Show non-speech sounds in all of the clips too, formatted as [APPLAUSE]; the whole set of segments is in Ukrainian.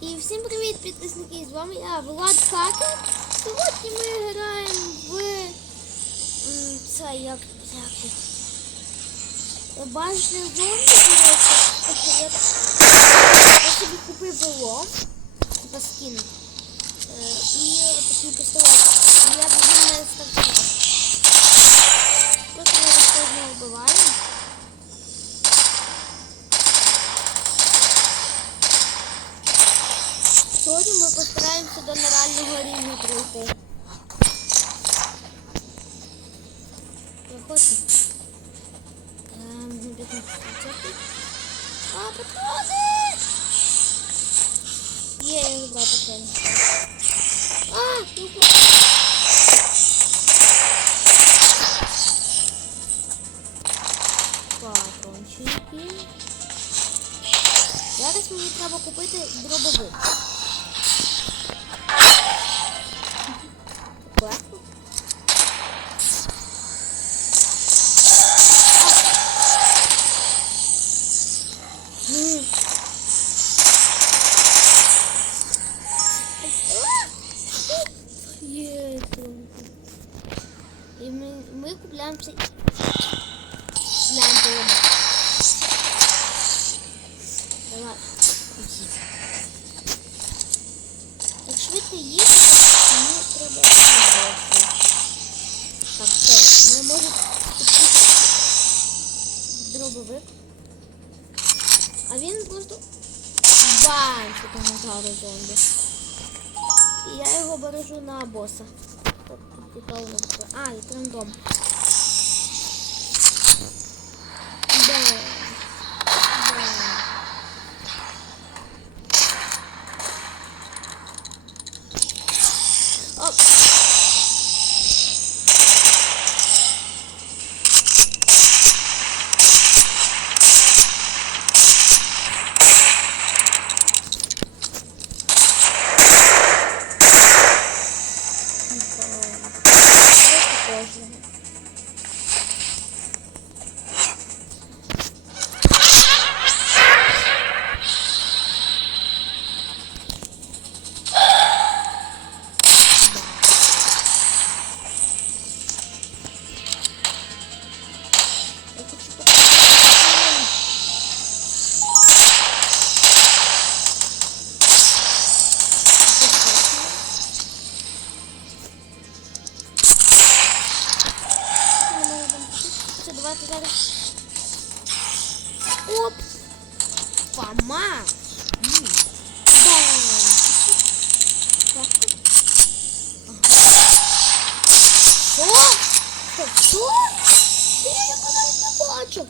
І всім привіт, підписники! З вами я, Влад Хакер. Сьогодні ми граємо в це як як? Башня зомбі, коротше, я, собі купив було, типа скін. Е, і такий пістолет. Я буду не стартувати. Просто я розповідно вбиваю. Сьогодні ми постараємося до нереального рівня. Виходьте. Ем, включати. А, патрони! Є, я забрав патрони. А, ну Патрончики. Зараз мені треба купити дробовик. Швидко їхати, мені треба гроші. Так, все, ми можемо купити дробовик. А він просто бам! Там зараз зомбі. І я його бережу на боса. Тут. А, і трендом. Бам. Що? Що? Я його навіть не бачив.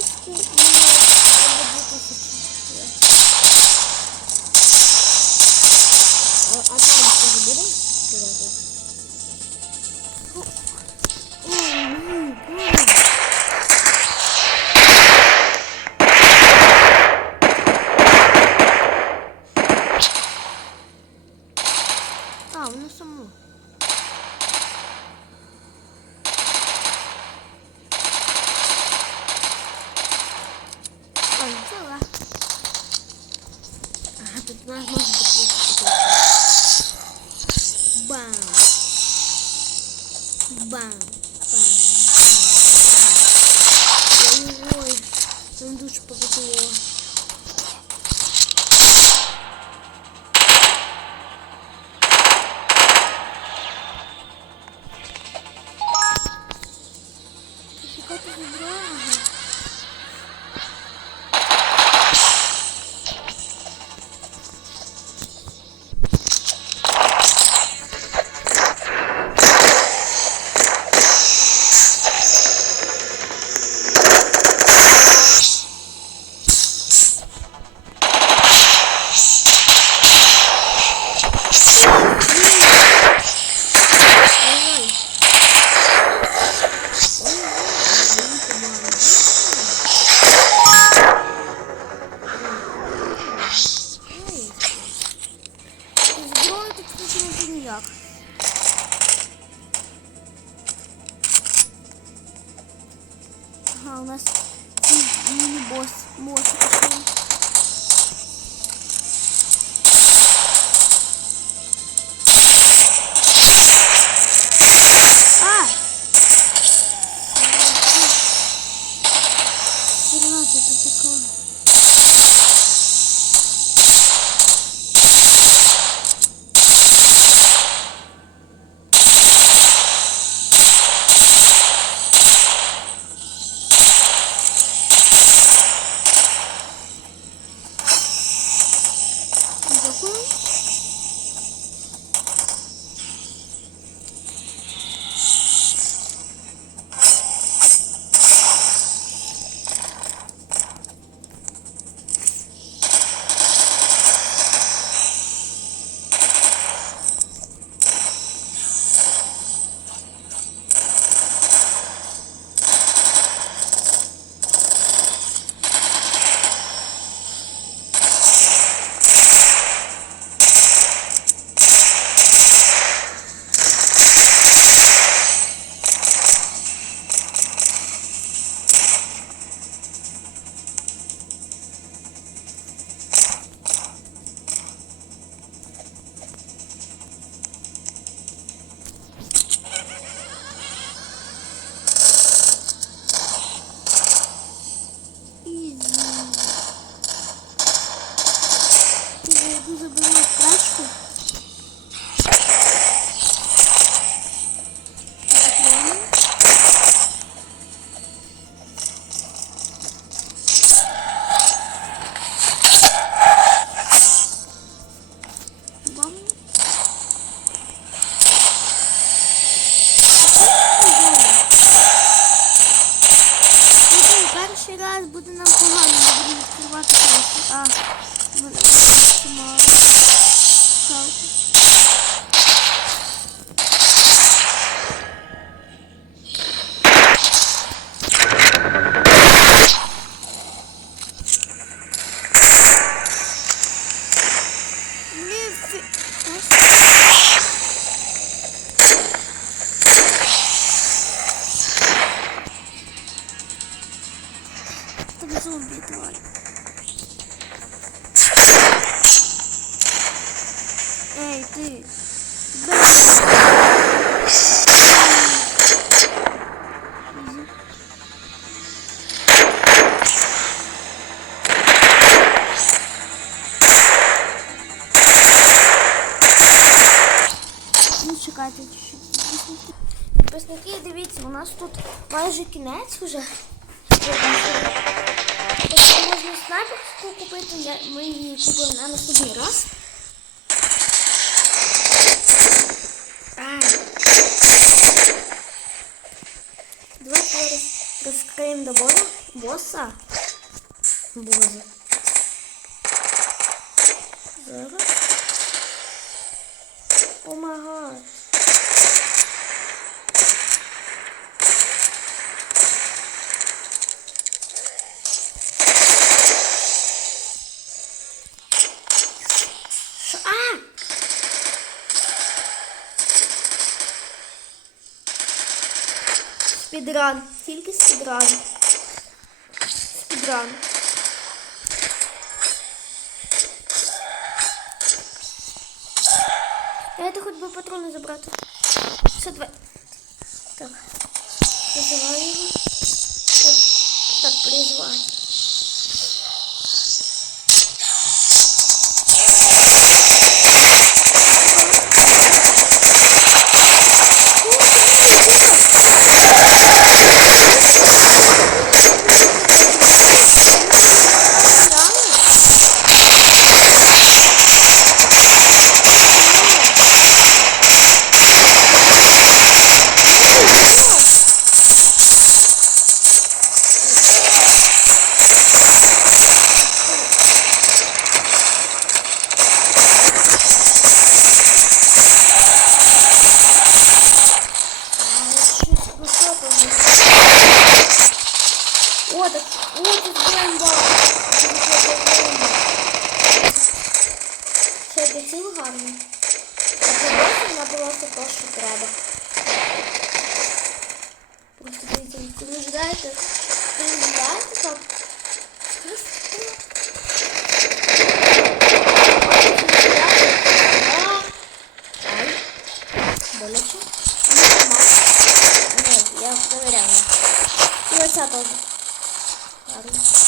Снайперську і роблю тисячу. А, suç babası ya. Ну, чекайте чуть-чуть. Підписники, дивіться, у нас тут майже кінець вже. Тобто можна снайперську купити, ми її купили на наступний раз. Ай. Давайте розкриємо до бою боса. Боже. Зараз. О Спідран. Тільки спідран. Спідран. Это хоть бы патроны забрать. Все, давай. Так. Призываю его. Так, так. Боляче. Нет, я проверяла. И оця тоже. Ладно.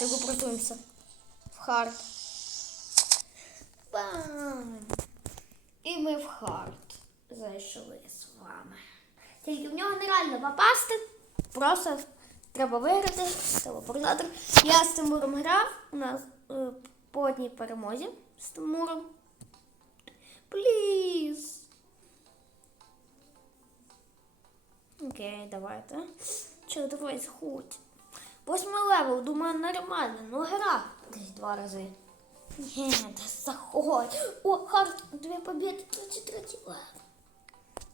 Телепортуємося в хард. Бам! І ми в хард зайшли з вами. Тільки в нього нереально попасти. Просто треба виграти телепортатор. Я з Тимуром грав. У нас е, по одній перемозі з Тимуром. Пліз. Окей, давайте. Чого, давай сходь. Восьмий левел, думаю, нормально. Ну гра. Десь два рази. Ні, да заходь. О, хард, дві побіди, 33 левел.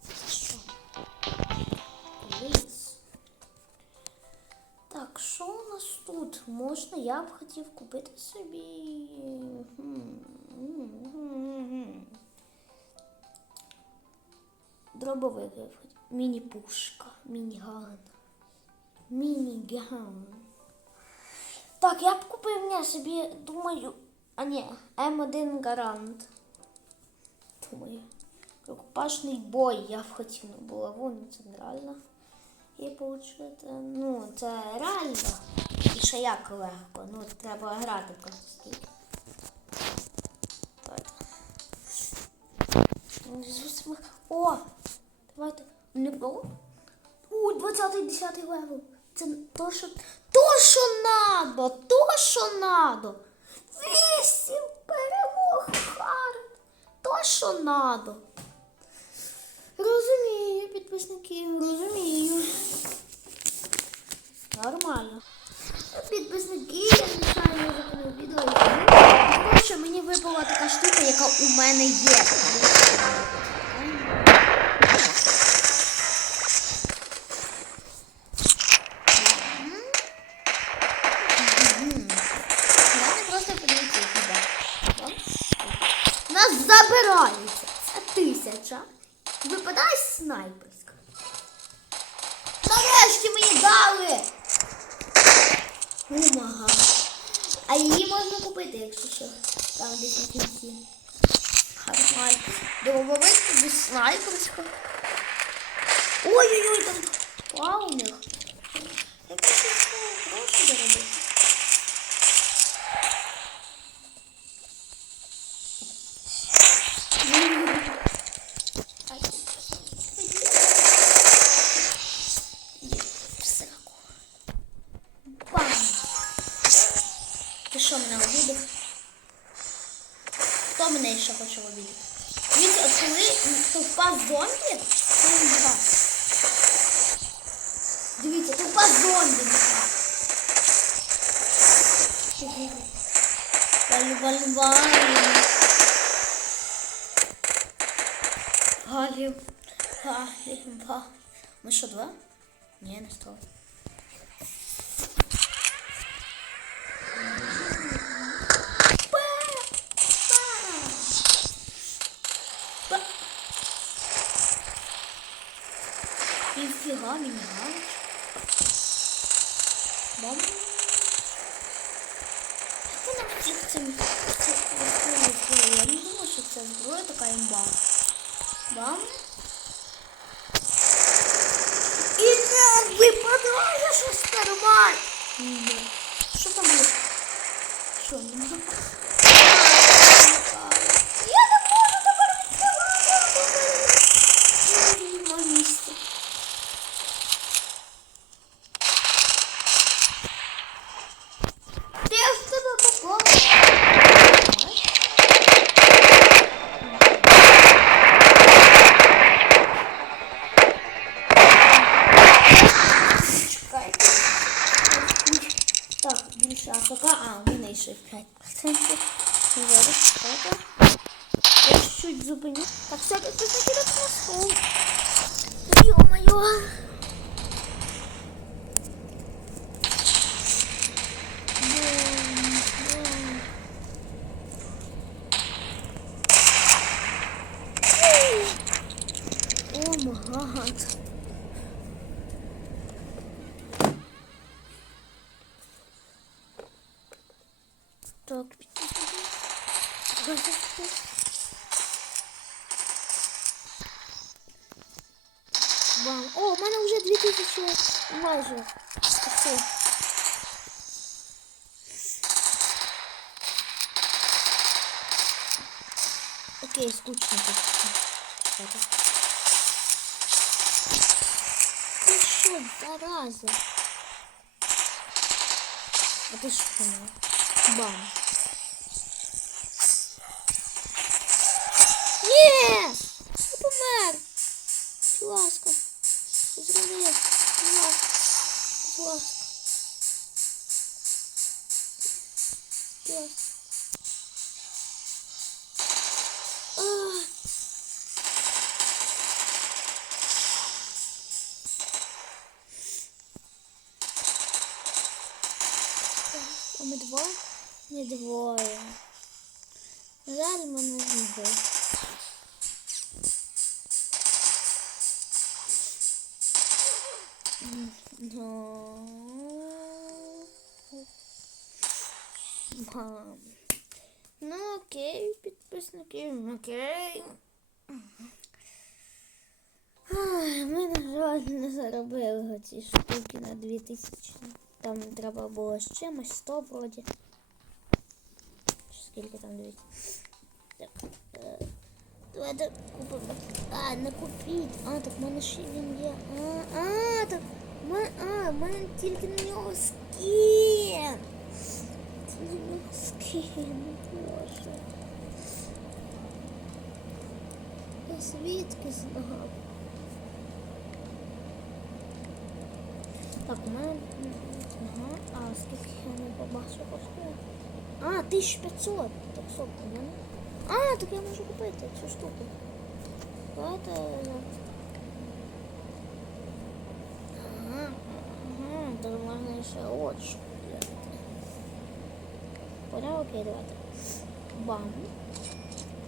За що? Пліз. Так, що у нас тут? Можна, я б хотів купити собі. Дробовик. Міні-пушка, міні-ган. Міні-ган. Так, я б купив ні, собі, думаю. А ні, М1 гарант. Думаю. Рукопашний бой я б хотів, ну булаву, ну це нереально. І получити, ну, це реально. І ще як легко. Ну, треба грати просто. Ну, О! Давайте. Не було? У, 20-й, 10 левел. Це то, що. То, що надо! То, що надо! Вісім перемог хард! То, що надо! Розумію, підписники, розумію. Нормально. Підписники, я звичайно зупинив відео і тому що мені випала така штука, яка у мене є. Давайте просто подивіться сюди. Нас забирається. Це тисяча. Випадає снайперська. Нарешті мені дали. Умага. А її можна купити, якщо що. Там десь на кінці. Нормально. Дробовик тобі снайперська. Ой-ой-ой, там плавних. Я просто гроші заробити. Ай. Є, в сраку. Бам! Ти що мене обідав? Хто мене ще хоче обідати? Дивіться, от коли тупа зомбі, це не гра. Дивіться, тупа зомбі. Валь-валь-валь. Галів. Галів. Га. Ми що, два? Ні, не сто. Гад. Так, Бам. О, у мене вже 2000 майже. Все. Окей, скучно тут. Ти зараза? А ты что? Бам. Двоє. Жаль, ми не змогли. Мам. Ну окей, підписники, окей. Ми, на жаль, не заробили ці штуки на 2000. Там треба було з чимось 100 вроді. Чи Скільки там дивіться? Так. Е, давайте купимо. А, не купіть. А, так в мене ще він є. А, а, так. в мене- А, в мене тільки на нього скін. Це на нього скін, боже. Я звідки знав? Так, у мене. Ага, а скільки я не побачив коштує? А, 1500. Так, стоп, у мене. А, так я можу купити цю штуку. Давайте. я- Ага, ага, так можна ще от що купляти. Понял? Окей, давайте. Бам.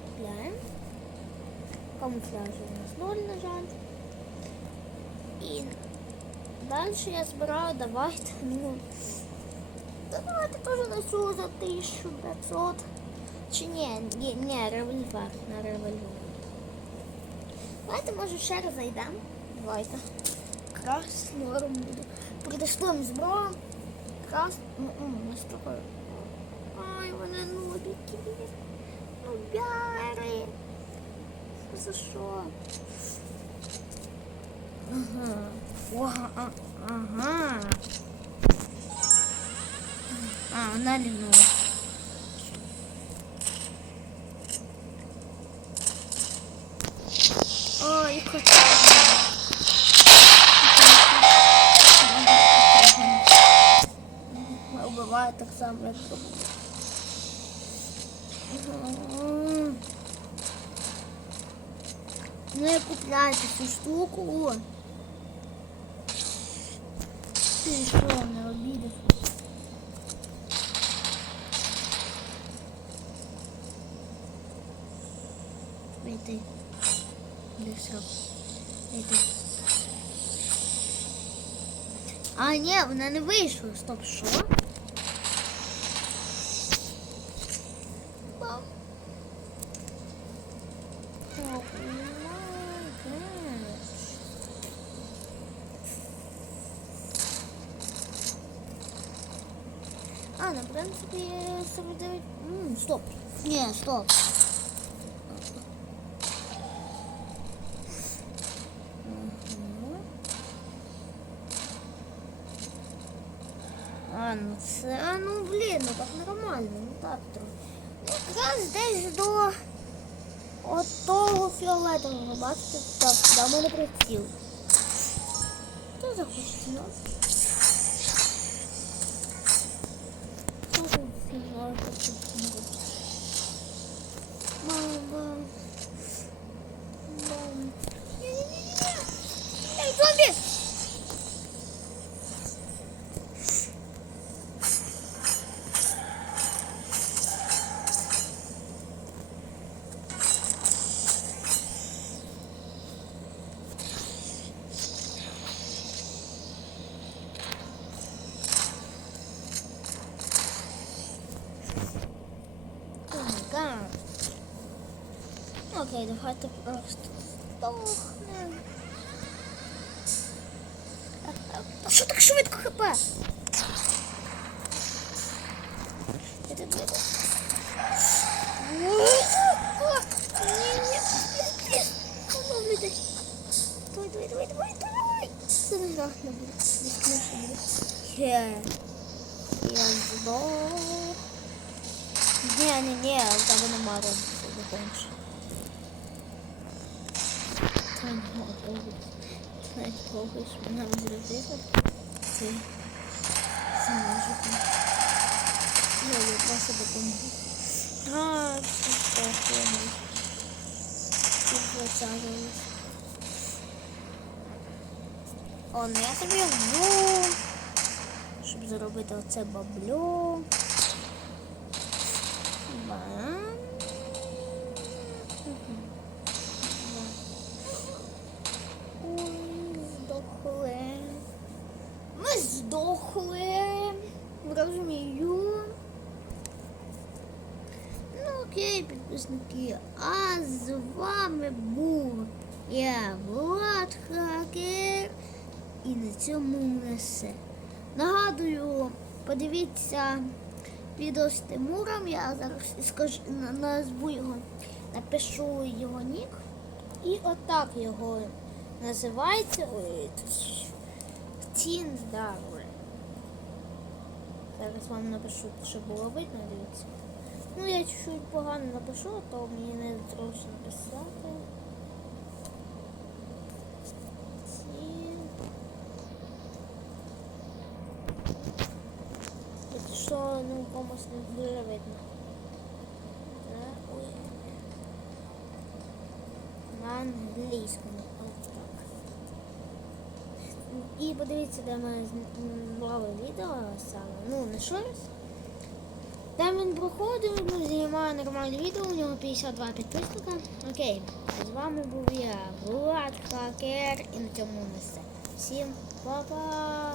Купляємо. Камуфляжу у нас ноль, на жаль. І далі я збираю, давайте, [LAUGHS] ну, давайте теж на цю за 1500. Чи ні, ні, ні, револьвер, на револьвер. Давайте, може, ще раз зайдемо. Давайте. Крас норм буде. Придишлим зброю. Крас, ну, не з такою. Ай, вони нубіки. Нубяри. За що? Ага. Ага. а- Ага. А, вона лінула. Ой, кота. Убиває так само, як тут. Не купляйте цю штуку. Ти що, А, ні, вона не вийшла. Стоп, що? Мам. О, май гад. А, ну, в принципі, 49... М, стоп. Ні, стоп. театру. Зараз десь до того фіолетового бачите, так, да мене приціл. Хто захочеться нас? Ну? Окей, давайте просто здохнемо. А, а що так швидко хп? Я так буду. Ні-ні. Поновлюйте. Давай, давай, давай, давай, давай. Це не грах не буде. Дискнуше буде. Є. Я здох. Ні, ні, ні, у тебе нема робити, закончи. Та пробуєш мене зробити. Це це може Я їй просто допомогу. А, все. Тут затягуєш. О, ну я тобі вб'ю, щоб заробити оце бабло. Бам. Ой, здохли. Ми здохли. Розумію. Ну окей, підписники. А з вами був я, Влад Хакер. І на цьому нас все. Нагадую, подивіться відео з Тимуром. Я зараз скажу, назву його, напишу його нік. І отак його називається. Ой, Тіндар. Зараз вам напишу, щоб було видно, дивіться. Ну, я чуть-чуть погано напишу, а то мені не зручно писати. Тін. Якщо ну, комусь не дуже видно. На англійському. От так. І подивіться, де моє з- відео саме. Ну, не щось. Там він проходив, ну, знімає нормальне відео, у нього 52 підписника. Окей, з вами був я, Влад Хакер, і на цьому у нас все. Всім па-па!